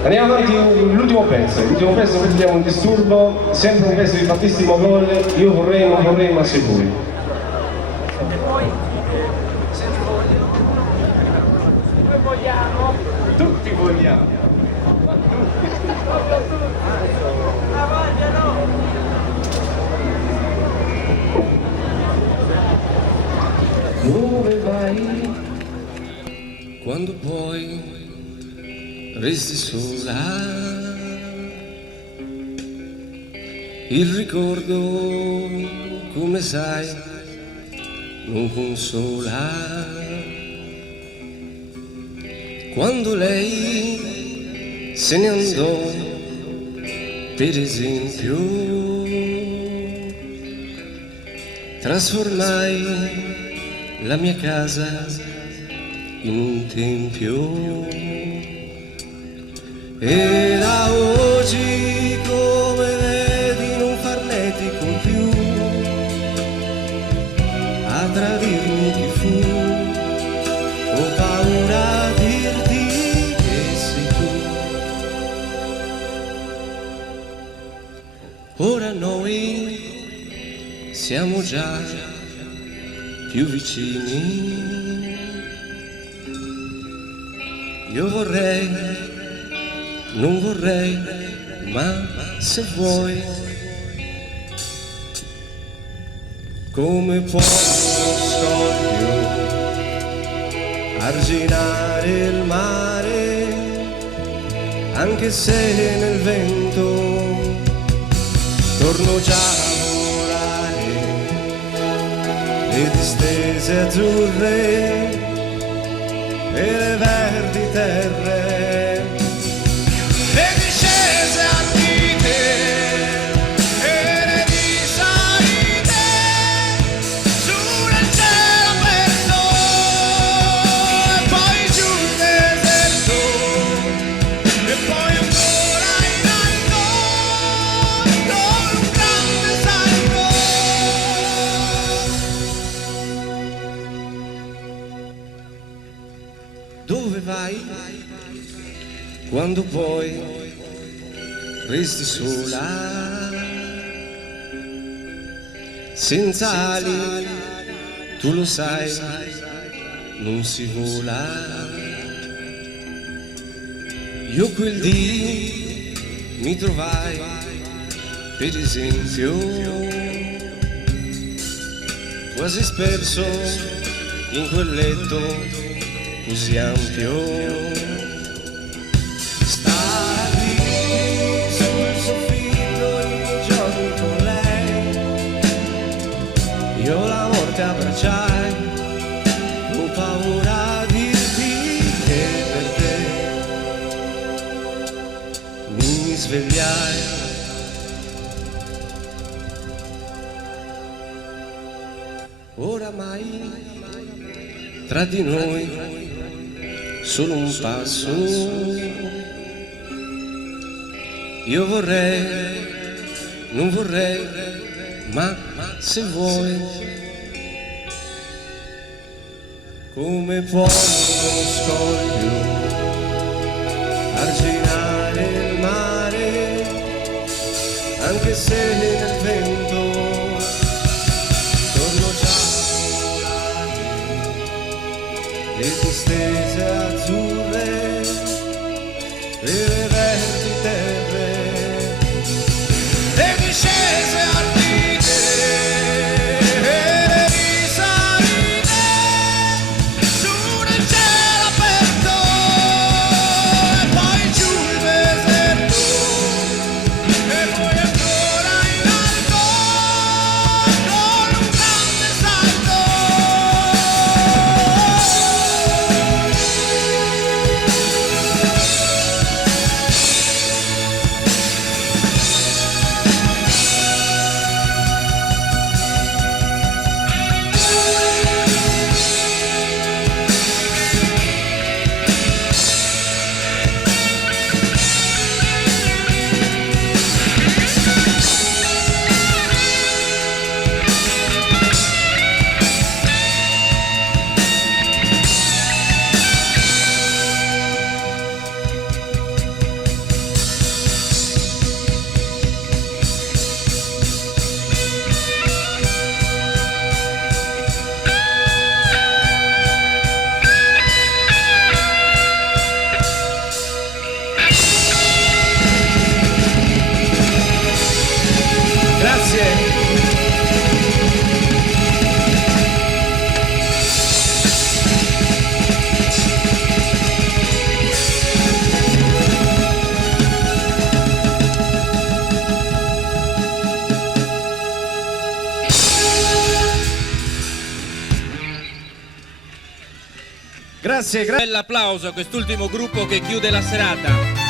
Andiamo avanti, l'ultimo pezzo prendiamo un disturbo, sempre un pezzo di Battisti Mogol, io vorrei, non vorrei, ma sei voi. E poi, se vogliono, noi vogliamo, Tutti vogliamo. la vogliono. Dove vai? Quando poi resti sola, il ricordo, come sai, non consola. Quando lei se ne andò, per esempio, trasformai la mia casa in un tempio. E da oggi, come vedi, non farnetico più a tradirmi chi fu. Ho paura a dirti che sei tu. Ora noi siamo già più vicini. Io vorrei, non vorrei, ma se vuoi, come può uno scoglio arginare il mare, anche se nel vento torno già a volare, le distese azzurre e le verdi terre, le discese antiche e le risalite su nel cielo aperto e poi giù il deserto e poi ancora in alto con un grande salto. Dove vai? Quando poi resti sola, senza ali, tu lo sai, non si vola. Io quel dì mi trovai, per esempio, quasi sperso in quel letto così ampio. Stavi sul soffitto in quei giorni con lei, io la morte abbracciai, ho paura a dirti che per te mi svegliai. Oramai tra di noi solo un passo. Io vorrei, non vorrei, ma se vuoi, come può uno scoglio arginare il mare, anche se nel vento torno già a volare, le distese azzurre e le verdi terre, le discese antiche e le risalite su nel cielo aperto Bell'applauso a quest'ultimo gruppo che chiude la serata.